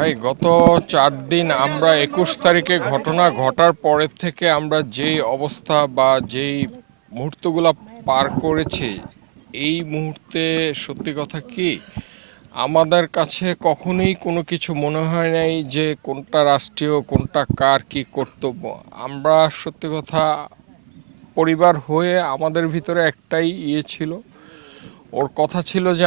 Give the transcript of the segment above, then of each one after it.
ভাই গত 4 দিন আমরা 21 তারিখে ঘটনা ঘটার পরের থেকে আমরা যেই অবস্থা বা যেই মুহূর্তগুলো পার করেছি, এই মুহূর্তে সত্যি কথা কি আমাদের কাছে কখনোই কোনো কিছু মনে হয় নাই যে কোনটা রাষ্ট্রীয় কোনটা কার কি কর্তব্য। আমরা সত্যি কথা পরিবার হয়ে আমাদের ভিতরে একটাই ছিল, ওর কথা ছিল যে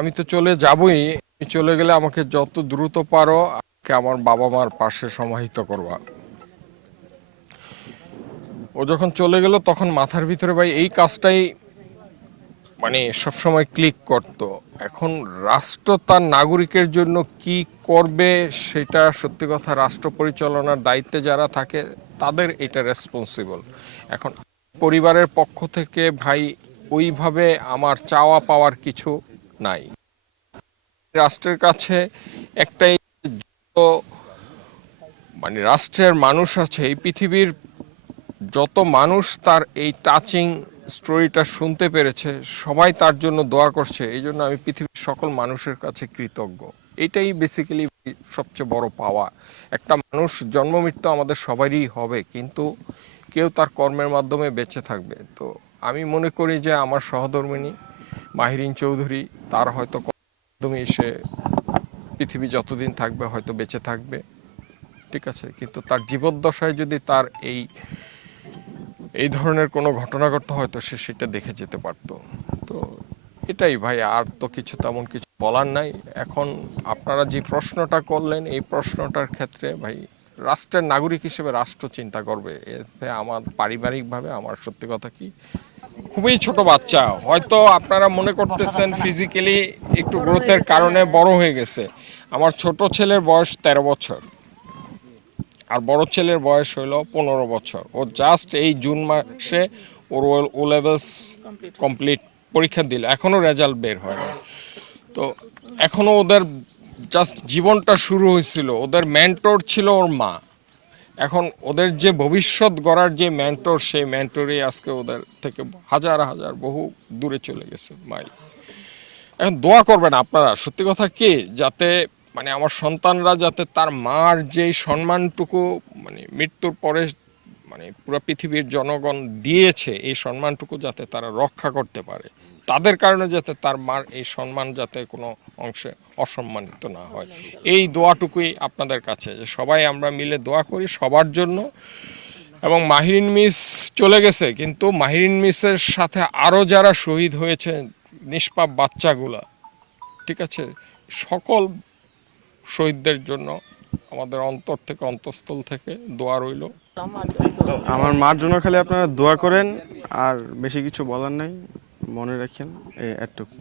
আমি তো চলে যাবই, আমি চলে গেলে আমাকে যত দ্রুত পারো আমাকে আমার বাবা মার পাশে সমাহিত করবা। ও যখন চলে গেল তখন মাথার ভিতরে ভাই এই কাজটাই সবসময় ক্লিক করত। এখন রাষ্ট্র তার নাগরিকের জন্য কি করবে সেটা সত্যি কথা রাষ্ট্র পরিচালনার দায়িত্বে যারা থাকে তাদের এটা রেসপন্সিবল। এখন পরিবারের পক্ষ থেকে ভাই ওইভাবে আমার চাওয়া পাওয়ার কিছু নাই। রাষ্ট্রের কাছে একটাই, রাষ্ট্রের মানুষ আছে এই পৃথিবীর যত মানুষ তার এই টাচিং স্টোরিটা শুনতে পেরেছে সবাই তার জন্য দোয়া করছে। এই জন্য আমি পৃথিবীর সকল মানুষের কাছে কৃতজ্ঞ। এটাই বেসিক্যালি সবচেয়ে বড় পাওয়া। একটা মানুষ জন্ম মৃত্যু আমাদের সবারই হবে, কিন্তু কেউ তার কর্মের মাধ্যমে বেঁচে থাকবে। তো আমি মনে করি যে আমার সহধর্মিণী মাহিরিন চৌধুরী তার হয়তো মাধ্যমে এসে পৃথিবী যতদিন থাকবে হয়তো বেঁচে থাকবে, ঠিক আছে, কিন্তু তার জীবদ্দশায় যদি তার এই ধরনের কোনো ঘটনা ঘটতো হয়তো সে সেটা দেখে যেতে পারতো। তো এটাই ভাই, আর তো কিছু তেমন কিছু বলার নাই। এখন আপনারা যে প্রশ্নটা করলেন এই প্রশ্নটার ক্ষেত্রে ভাই রাষ্ট্রের নাগরিক হিসেবে রাষ্ট্র চিন্তা করবে। এতে আমার পারিবারিকভাবে আমার সত্যি কথা কি খুবই ছোট বাচ্চা, হয়তো আপনারা মনে করতেছেন ফিজিক্যালি একটু গ্রোথের কারণে বড় হয়ে গেছে। আমার ছোট ছেলের বয়স 13 বছর আর বড় ছেলের বয়স হইল 15 বছর। ও জাস্ট এই জুন মাসে ওর ও লেভেলস কমপ্লিট পরীক্ষা দিল, এখনও রেজাল্ট বের হয় না। তো এখনও ওদের জাস্ট জীবনটা শুরু হয়েছিল। ওদের মেন্টর ছিল ওর মা। এখন ওদের যে ভবিষ্যৎ গড়ার যে মেন্টর, সেই মেন্টরই আজকে ওদের থেকে হাজার হাজার বহু দূরে চলে গেছে মাইল। এখন দোয়া করবেন আপনারা, সত্যি কথা কি, যাতে আমার সন্তানরা যাতে তার মার যেই সম্মানটুকু মৃত্যুর পরে পুরো পৃথিবীর জনগণ দিয়েছে এই সম্মানটুকু যাতে তারা রক্ষা করতে পারে, তাদের কারণে যাতে তার মার এই সম্মান যাতে কোনো অংশে অসম্মানিত না হয়। এই দোয়াটুকুই আপনাদের কাছে, যে সবাই আমরা মিলে দোয়া করি সবার জন্য। এবং মাহিরিন মিস চলে গেছে, কিন্তু মাহিরিন মিসের সাথে আরও যারা শহীদ হয়েছে নিষ্পাপ বাচ্চাগুলা, ঠিক আছে, সকল শহীদদের জন্য আমাদের অন্তর থেকে অন্তঃস্থল থেকে দোয়া রইল। আমার মার জন্য খালি আপনারা দোয়া করেন, আর বেশি কিছু বলার নাই, মনে রাখেন এই এতটুকু।